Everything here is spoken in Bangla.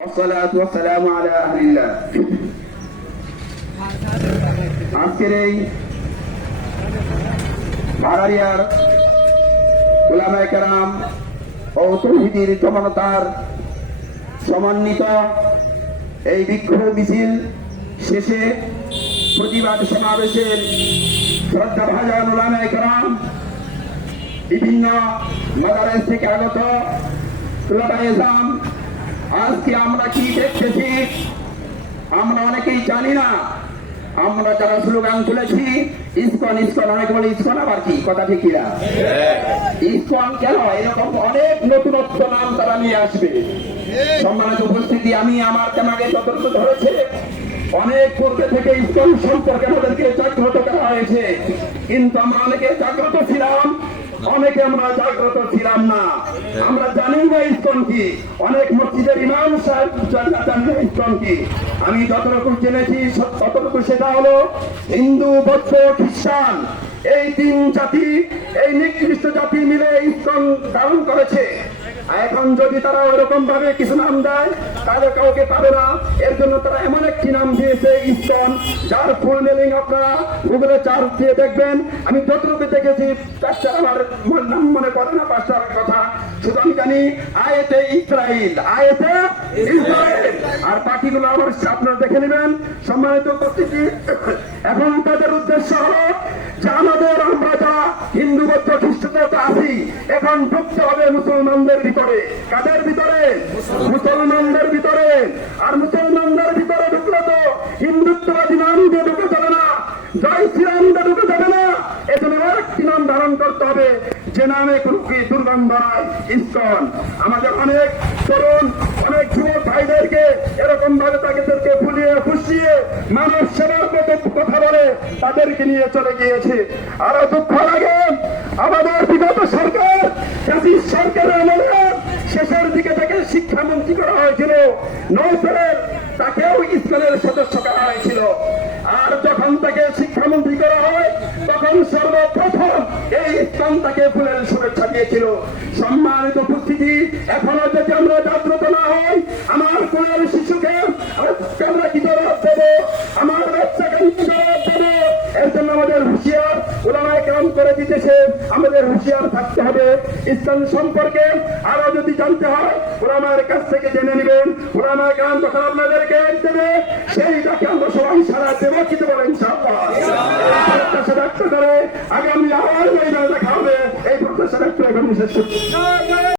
والصلاة والسلام على أهل الله আজকের এই ভাড়ারিয়ার উলামায়ে কেরাম ও তৌহিদের জনতার সমন্বিত এই বিক্ষোভ মিছিল শেষে প্রতিবাদ সমাবেশের শ্রদ্ধাভাজন উলামায়ে কেরাম বিভিন্ন মাদারেস থেকে আগত তুলাবায়ে ইসলাম আজকে আমরা কি দেখতেছি আমরা অনেকেই জানি না। আমরা যারা স্লোগান তুলেছি ইসকন ইসকন, অনেকে বলে ইসকন আবার কি, কথা ঠিক কিনা? ইসকন কেন, এরকম অনেক নতুনত্ব নাম তারা নিয়ে আসবে। সম্মানিত উপস্থিতি, আমি আমার তেমাকে যতটুকু ধরেছে অনেক পূর্বে থেকে ইসকন সম্পর্কে আমাদেরকে জাগ্রত করা হয়েছে, কিন্তু আমরা অনেকে জাগ্রত ছিলাম, অনেকে আমরা জাগ্রত ছিলাম না। আমরা জানি না ইসকন কি, অনেক মসজিদের ইমাম সাহেব জানি না ইসকন কি। আমি যতটুকু জেনেছি ততটুকু সেটা হলো হিন্দু, বৌদ্ধ, খ্রিস্টান, এই তিন জাতি, এই নিকৃষ্ট জাতি মিলে ইসকন ধারণ করেছে। এখন যদি তারা ওইরকম ভাবে কিছু নাম দেয় তাহলে কাউকে পাবে না। এর জন্য তারা এমন একটি নাম দিয়েছে ইসকন, যার ফুল মিনিং আপনারা গুগলে সার্চ দিয়ে দেখবেন। আমি যতটুকু দেখেছি চারটা আমার নাম মনে পড়ে না, পাঁচটার কথা শুধু আমি জানি আয়াতে ইসরাইল, আয়াতে ইসরাইল, আর বাকিগুলো আমার আপনারা দেখে নেবেন। সম্মানিত উপস্থিতি, এখন তাদের উদ্দেশ্য হলো যে আমরা যা হিন্দু, বৌদ্ধ, খ্রিস্টান আছি এখন ঢুকতে হবে মুসলমানদের ভিতরে। কাদের ভিতরে? মুসলমানদের ভিতরে। আর মুসলমানদের ভিতরে ঢুকলে তো হিন্দুত্ববাদী নাম দিয়ে ঢুকে যাবে না, জয় শ্রীরাম দিয়ে ঢুকে যাবে না। এজন্য আরেকটি নাম ধারণ করতে হবে, যে নামে কোনো কি দুর্গন্ধ নয়, ইসকন। আমাদের অনেক তরুণ, অনেক যুবক ভাইদেরকে এরকম ভাবে তাদেরকে ফুলিয়ে ফুসিয়ে মানব সেবার মতো কথা বলে তাদেরকে নিয়ে চলে গিয়েছে। আরো দুঃখ লাগে, আমাদের বিগত সরকার, সরকারের আমলে শেষের দিকে তাকে শিক্ষামন্ত্রী করা হয়েছিল, নৌফেলের তাকেও ইসকনের সদস্য করা হয়েছিল। আর যখন তাকে শিক্ষামন্ত্রী করা হয় তখন সর্বপ্রথম এই ইসকন তাকে ফুলের শুভেচ্ছা দিয়েছিল। সম্মানিত উপস্থিতি, এখনো যদি আমরা জাগ্রত না হই, আমার কোলের শিশুকে আমরা কি জবাব দেবো, আমার বাচ্চাকে কি জবাব দেবো? এর জন্য আমাদের হুঁশিয়ার উলামায়ে কেরাম করে দিতেছে, আমাদের হুঁশিয়ার থাকতে হবে। ইসলাম সম্পর্কে আরো যদি জানতে হয় উলামায়ের কাছ থেকে জেনে নেবেন। উলামায়ে কেরাম যখন আপনাদেরকে দেবে সেইটাকে আমরা সবাই সারা দেবো, কি দেবো ইনশাআল্লাহ। প্রত্যাশা ব্যক্ত করে আগামী আবার দেখা হবে, এই প্রত্যাশা ব্যক্ত করে শেষ করছি।